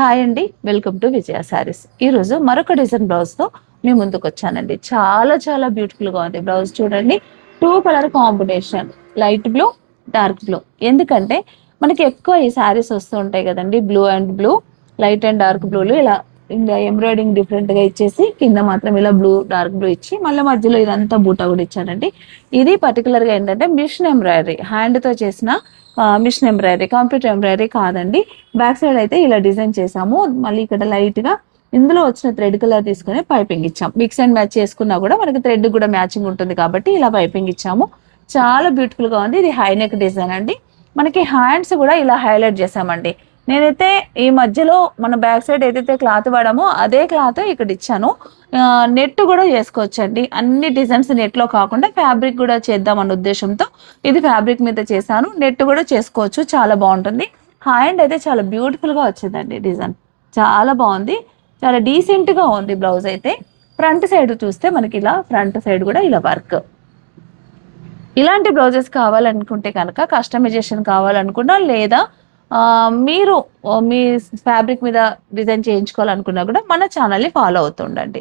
Hi అండి, welcome to విజయ శారీస్. ఈరోజు మరొక డిజైన్ బ్లౌజ్తో మీ ముందుకు వచ్చానండి. చాలా చాలా బ్యూటిఫుల్గా ఉంది బ్లౌజ్. చూడండి, 2 colour combination, light blue, dark blue. ఎందుకంటే మనకి ఎక్కువ ఈ శారీస్ వస్తూ ఉంటాయి కదండి, blue and blue, light and dark బ్లూలు ఇలా ఎంబ్రాయిడింగ్ డిఫరెంట్గా ఇచ్చేసి కింద మాత్రం ఇలా బ్లూ డార్క్ బ్లూ ఇచ్చి మళ్ళీ మధ్యలో ఇదంతా బూటా కూడా ఇచ్చానండి. ఇది పర్టికులర్గా ఏంటంటే మిషన్ ఎంబ్రాయిడరీ, హ్యాండ్తో చేసిన మిషన్ ఎంబ్రాయిడరీ, కంప్యూటర్ ఎంబ్రాయిడరీ కాదండి. బ్యాక్ సైడ్ అయితే ఇలా డిజైన్ చేసాము. మళ్ళీ ఇక్కడ లైట్ గా ఇందులో వచ్చిన థ్రెడ్ కలర్ తీసుకుని పైపింగ్ ఇచ్చాం. మిక్స్ అండ్ మ్యాచ్ చేసుకున్నా కూడా మనకి థ్రెడ్ కూడా మ్యాచింగ్ ఉంటుంది కాబట్టి ఇలా పైపింగ్ ఇచ్చాము. చాలా బ్యూటిఫుల్ గా ఉంది. ఇది హై నెక్ డిజైన్ అండి. మనకి హ్యాండ్స్ కూడా ఇలా హైలైట్ చేసామండి. నేనైతే ఈ మధ్యలో మన బ్యాక్ సైడ్ ఏదైతే క్లాత్ వాడామో అదే క్లాత్ ఇక్కడ ఇచ్చాను. నెట్ కూడా చేసుకోవచ్చండి. అన్ని డిజైన్స్ నెట్ లో కాకుండా ఫ్యాబ్రిక్ కూడా చేద్దాం అన్న ఉద్దేశంతో ఇది ఫ్యాబ్రిక్ మీద చేశాను. నెట్ కూడా చేసుకోవచ్చు, చాలా బాగుంటుంది. హ్యాండ్ అయితే చాలా బ్యూటిఫుల్ గా వచ్చిందండి. డిజైన్ చాలా బాగుంది, చాలా డీసెంట్ గా ఉంది. బ్లౌజ్ అయితే ఫ్రంట్ సైడ్ చూస్తే మనకి ఇలా ఫ్రంట్ సైడ్ కూడా ఇలా వర్క్. ఇలాంటి బ్లౌజెస్ కావాలనుకుంటే కనుక కస్టమైజేషన్ కావాలనుకున్నా లేదా మీరు మీ ఫ్యాబ్రిక్ మీద డిజైన్ చేయించుకోవాలనుకున్నా కూడా మన ఛానల్ని ఫాలో అవుతుండండి.